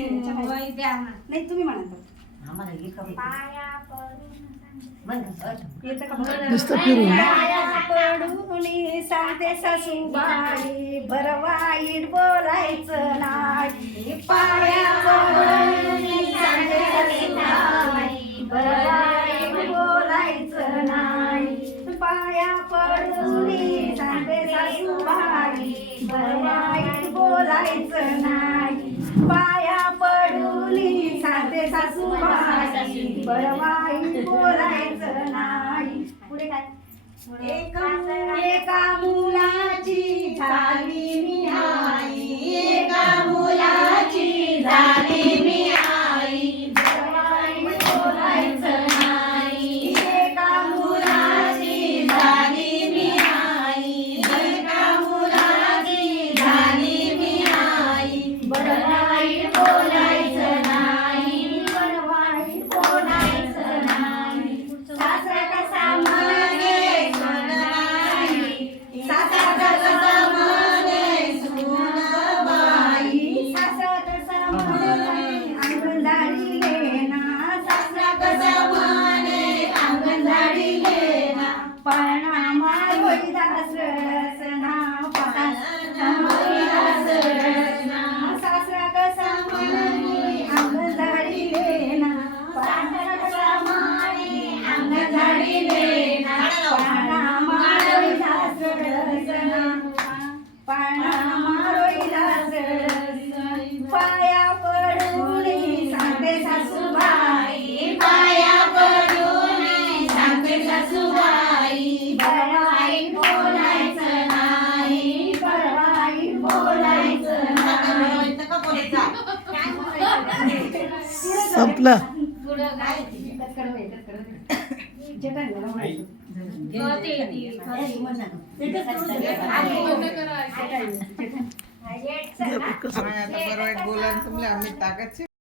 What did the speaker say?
नाही तुम्ही म्हणा तर. नुसतं फिरून पडून सांगते सासूबाई बरं वाईट बोलायचं नाही. पाया पडून सांगते सासूबाई बरं वाईट बोलायचं नाही. पाया पडून सांगते सासूबाई बरं वाईट बोलायचं नाही. पाया पडून सांगते सासूबाई बरं वाईट बोलायचं नाही. पुढे काय? एका मुलाची झाली मी आई, एका मुलाची झाली मी आई, बरं वाईट बोलायचं नाही. एका मुलाची झाली मी आई, एका मुलाची झाली मी आई, बरं वाईट बोलायचं नाही. बरं वाईट बोलायचं नाही. सासरा कसा म्हणे सुनबाई, सासरा कसा म्हणे सुनबाई, सासरा कसा म्हणे अंगण झाडीले ना, सासरा कसा म्हणे अंगण झाडीले ना. पाळणा मारोई दास रसना, पाळणा मारोई दास रसना. सासरा कसा म्हणे अंगण झाडीले ना, सासरा कसा म्हणे अंगण झाडीले ना. पाळणा मारोई दास रसना, पाळणा मारोई दास रसना. पाया पडून सांगते सासूबाई, पाया पडून सांगते सासूबाई बरं वाईट बोलायचं नाही. बरं वाईट बोलायचं नाही. संपलं. बरं वाईट बोलायला तुमले आम्ही ताकद